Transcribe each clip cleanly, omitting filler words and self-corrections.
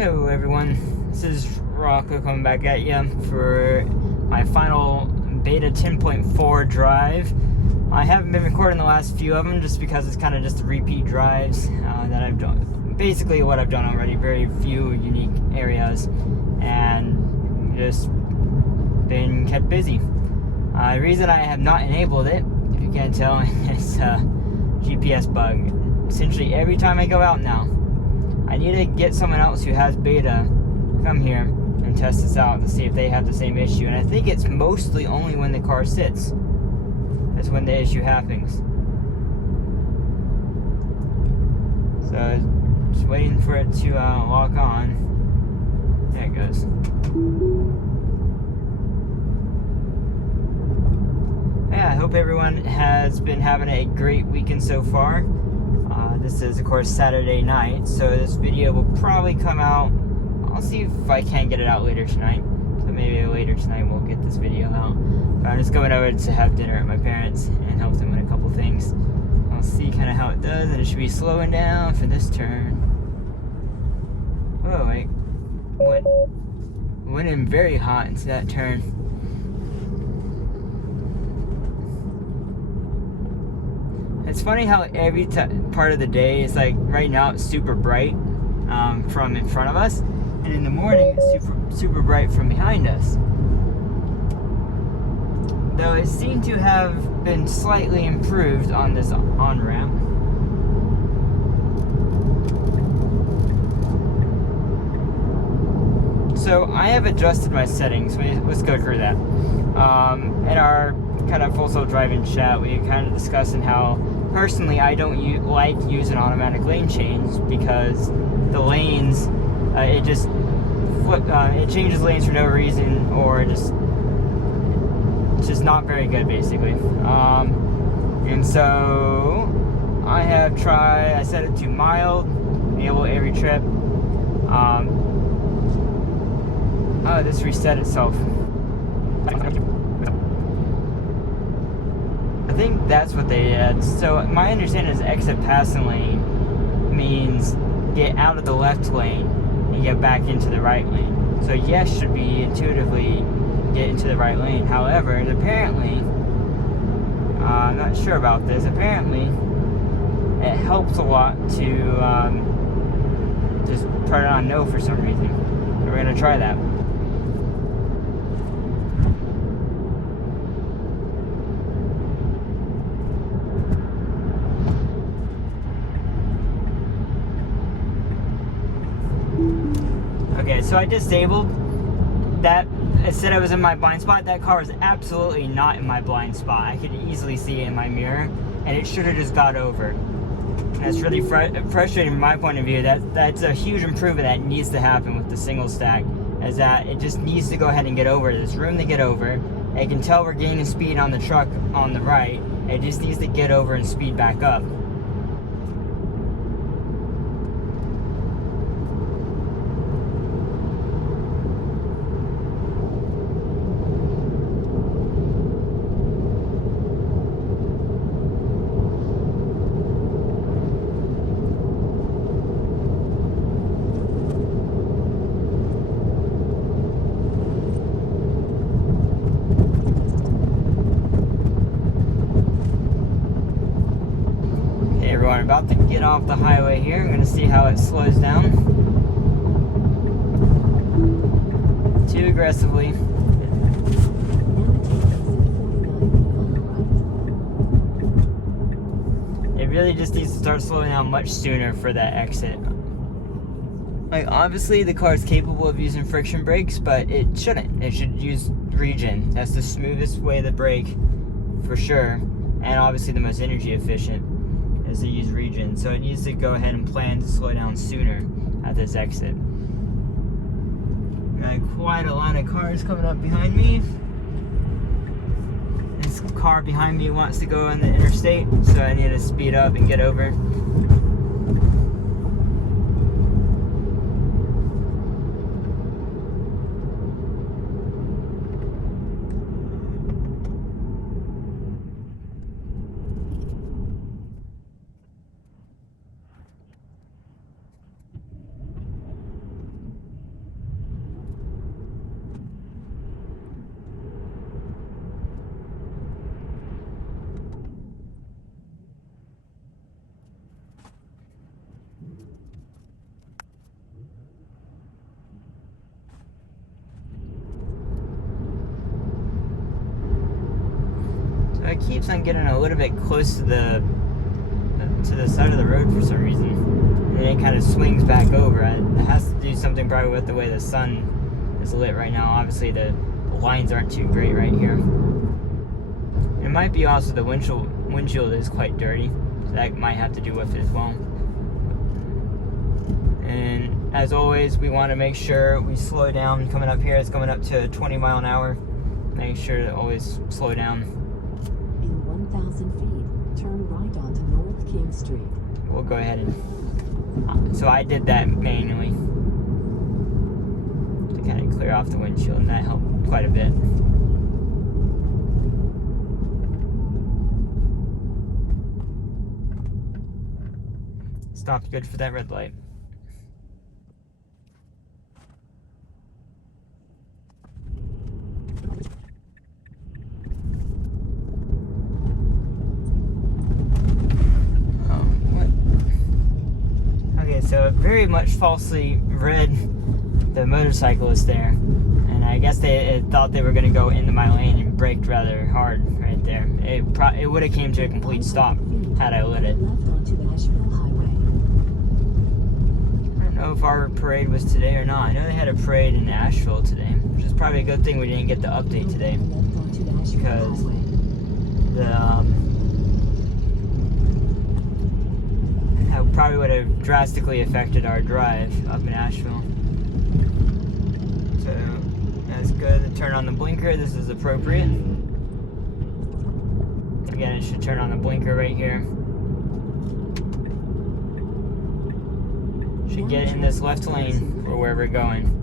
Hello everyone, this is Rocco coming back at you for my final beta 10.4 drive. I haven't been recording the last few of them just because it's kind of just repeat drives that I've done. Basically what I've done already, very few unique areas, and just been kept busy. The reason I have not enabled it, if you can't tell, is a GPS bug. Essentially every time I go out now, I need to get someone else who has beta come here and test this out to see if they have the same issue. And I think it's mostly only when the car sits. That's when the issue happens. So just waiting for it to lock on. There it goes. Yeah, I hope everyone has been having a great weekend so far. This is, of course, Saturday night, so this video will probably come out. I'll see if I can get it out later tonight. So maybe later tonight we'll get this video out. But I'm just going over to have dinner at my parents' and help them with a couple things. I'll see kind of how it does, and it should be slowing down for this turn. Oh, wait. Went in very hot into that turn. It's funny how every part of the day is like, right now it's super bright from in front of us, and in the morning it's super bright from behind us. Though it seemed to have been slightly improved on this on-ramp. So I have adjusted my settings. Let's go through that. In our kind of full self-driving chat, we kind of discussing how personally I don't like using automatic lane change because the lanes, it just it changes lanes for no reason, or it's just not very good basically. And so I have tried, I set it to mild, enable every trip. Oh, this reset itself. I think that's what they did. So my understanding is exit passing lane means get out of the left lane and get back into the right lane. So yes should be intuitively get into the right lane. However, apparently, I'm not sure about this, apparently it helps a lot to just put it on no for some reason. We're going to try that. Okay, so I disabled that. It said I was in my blind spot. That car is absolutely not in my blind spot. I could easily see it in my mirror, and it should have just got over. And that's really frustrating from my point of view. That's a huge improvement that needs to happen with the single stack, is that it just needs to go ahead and get over. There's room to get over. It can tell we're gaining speed on the truck on the right. It just needs to get over and speed back up. I'm about to get off the highway here. I'm going to see how it slows down. Too aggressively. It really just needs to start slowing down much sooner for that exit. Like, obviously the car is capable of using friction brakes, but it shouldn't. It should use regen. That's the smoothest way to brake for sure, and obviously the most energy efficient is to use regen. So it needs to go ahead and plan to slow down sooner at this exit. Got quite a line of cars coming up behind me. This car behind me wants to go on the interstate, so I need to speed up and get over. it keeps on getting a little bit close to the side of the road for some reason. And then it kind of swings back over. It has to do something probably with the way the sun is lit right now. Obviously the lines aren't too great right here. It might be also the windshield is quite dirty, so that might have to do with it as well. And as always, we want to make sure we slow down. Coming up here, it's coming up to 20 mile an hour. Make sure to always slow down. In 1,000 feet, turn right onto North King Street. We'll go ahead and... so I did that manually to kind of clear off the windshield, and that helped quite a bit. Stopped good for that red light. So it very much falsely read the motorcyclist there, and I guess they thought they were going to go into my lane and braked rather hard right there. It would have came to a complete stop had I lit it. I don't know if our parade was today or not. I know they had a parade in Asheville today, which is probably a good thing we didn't get the update today, because that probably would have drastically affected our drive up in Asheville. So that's good. To turn on the blinker, this is appropriate. Again, it should turn on the blinker right here. Should get in this left lane for where we're going.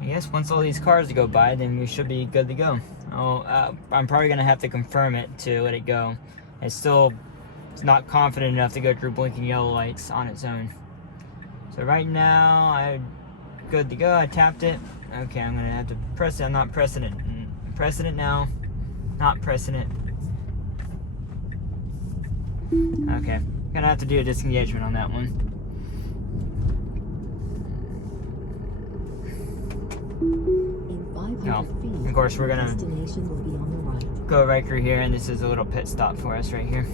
I guess once all these cars go by, then we should be good to go. I'm probably going to have to confirm it to let it go. It's not confident enough to go through blinking yellow lights on its own. So right now, I'm good to go. I tapped it. Okay, I'm going to have to press it. I'm not pressing it. I'm pressing it now. Not pressing it. Okay, I'm going to have to do a disengagement on that one. No, of course we're gonna go right through here, and this is a little pit stop for us right here.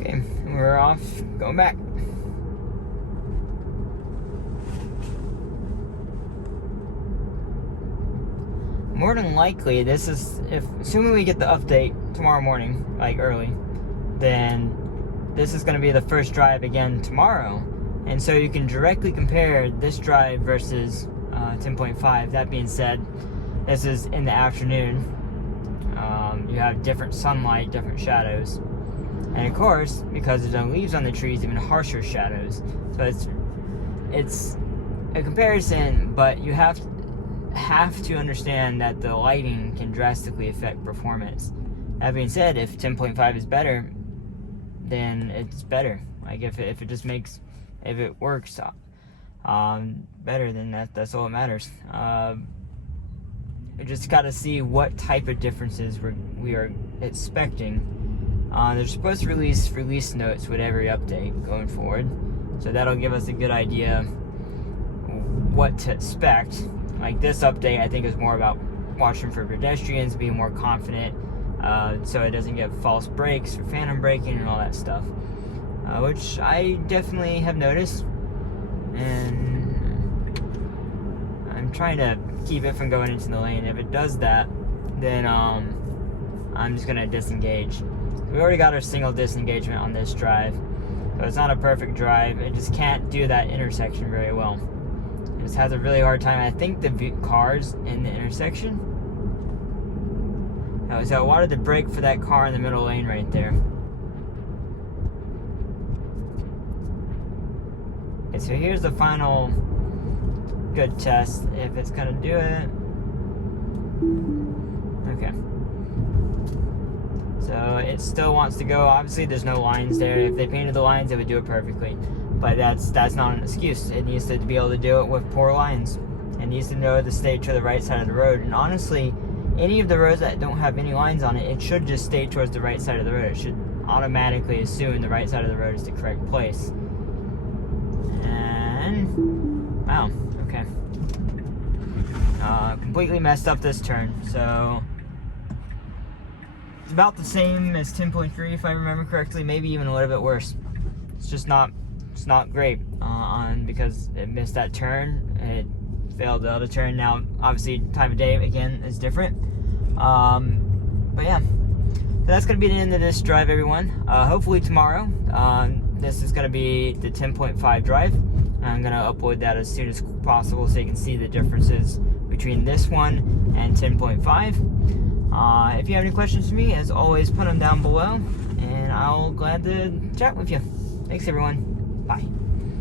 Okay, we're off, going back. More than likely, this is, assuming we get the update tomorrow morning, like early, then this is gonna be the first drive again tomorrow. And so you can directly compare this drive versus 10.5. That being said, this is in the afternoon. You have different sunlight, different shadows. And of course, because there's no leaves on the trees, even harsher shadows. So it's a comparison, but you have to understand that the lighting can drastically affect performance. That being said, if 10.5 is better, then it's better. Like if it just makes... if it works better, then that's all that matters. We just got to see what type of differences we are expecting. They're supposed to release notes with every update going forward, so that'll give us a good idea what to expect. Like this update, I think is more about watching for pedestrians, being more confident, so it doesn't get false brakes or phantom braking and all that stuff. Which I definitely have noticed, and I'm trying to keep it from going into the lane. If it does that, then I'm just gonna disengage. We already got our single disengagement on this drive, so it's not a perfect drive. It just can't do that intersection very well. It just has a really hard time. I think the cars in the intersection. So I wanted to brake for that car in the middle lane right there. Okay, so here's the final good test, if it's gonna do it. Okay. So it still wants to go. Obviously there's no lines there. If they painted the lines, it would do it perfectly. But that's not an excuse. It needs to be able to do it with poor lines. It needs to know to stay to the right side of the road. And honestly, any of the roads that don't have any lines on it, it should just stay towards the right side of the road. It should automatically assume the right side of the road is the correct place. And wow, okay. Completely messed up this turn, so it's about the same as 10.3 if I remember correctly, maybe even a little bit worse. It's just not great because it missed that turn. It failed the other turn. Now, obviously, time of day again is different. But yeah, so that's gonna be the end of this drive, everyone. Hopefully tomorrow, this is gonna be the 10.5 drive. I'm gonna upload that as soon as possible so you can see the differences between this one and 10.5. If you have any questions for me, as always, put them down below, and I'll glad to chat with you. Thanks, everyone. Bye.